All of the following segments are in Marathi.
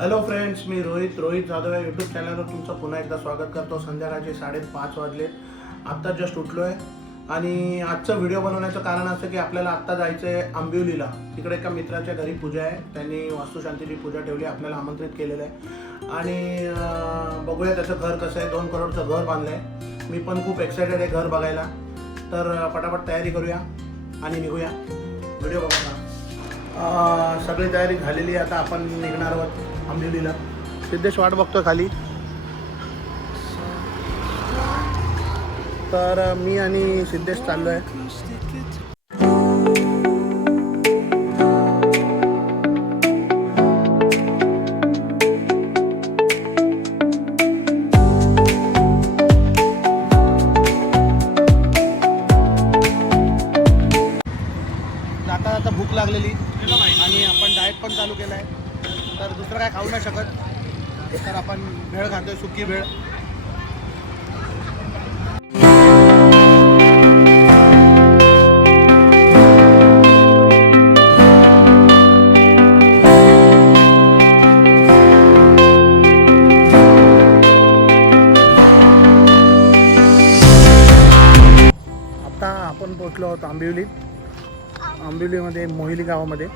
हॅलो फ्रेंड्स, मी रोहित जाधव या यूट्यूब चॅनलवर तुमचं पुन्हा एकदा स्वागत करतो। संध्याकाळचे 5:30 वाजले, आत्ता जस्ट उठलो आहे आणि आजचा व्हिडिओ बनवण्याचं कारण असं की आपल्याला आत्ता जायचं आहे आंबिवलीला। तिकडे एका मित्राच्या घरी पूजा आहे, त्यांनी वास्तुशांतीची पूजा ठेवली, आपल्याला आमंत्रित केलेलं आहे आणि बघूया त्याचं घर कसं आहे। 2 करोडचं घर बांधलं आहे, मी पण खूप एक्सायटेड आहे घर बघायला। तर पटापट तयारी करूया आणि निघूया, व्हिडिओ बघा। सगळी तयारी झालेली आहे, आता आपण निघणार आहोत आंबिवलीला। सिद्धेश वाट बघतो खाली, तर मी आणि सिद्धेश चाललो आहे। जाता जाता भूक लागलेली आणि आपण डाएट पण चालू केला आहे, तर दुसरं काय खाऊ नाही शकत, तर आपण भेळ खातोय, सुकी भेळ। आता आपण पोहोचलो आहोत आंबिवलीमध्ये मोहिली गावामध्ये।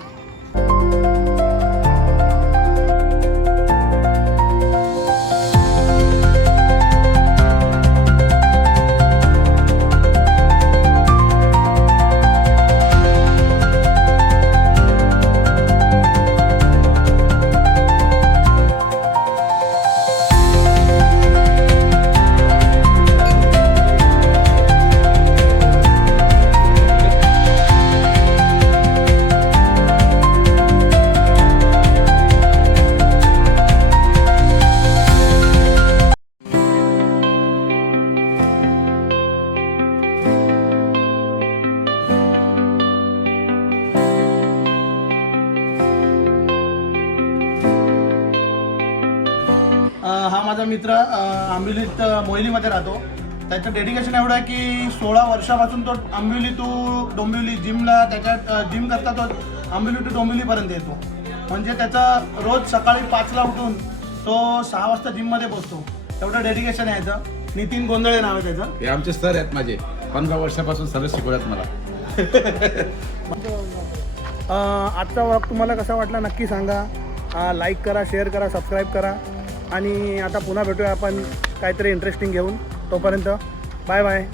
हा माझा मित्र आंबिवलीत मोहिलीमध्ये राहतो। त्याचं डेडिकेशन एवढं आहे की 16 वर्षापासून तो आंबिवली टू डोंबिवली जिमला, त्याच्यात जिम करता तो आंबिवली टू डोंबिवलीपर्यंत येतो। म्हणजे त्याचं रोज सकाळी 5ला उठून तो 6 वाजता जिममध्ये पोहोचतो, एवढं डेडिकेशन आहे याचं। नितीन गोंधळे नाव आहे त्याचं। हे आमचे सर आहेत माझे, 15 वर्षापासून सर शिकवतात मला। आजचा व्लॉग तुम्हाला कसा वाटला नक्की सांगा, लाईक करा, शेअर करा, सबस्क्राईब करा आणि आता पुन्हा भेटूया आपण काहीतरी इंटरेस्टिंग घेऊन। तोपर्यंत बाय बाय।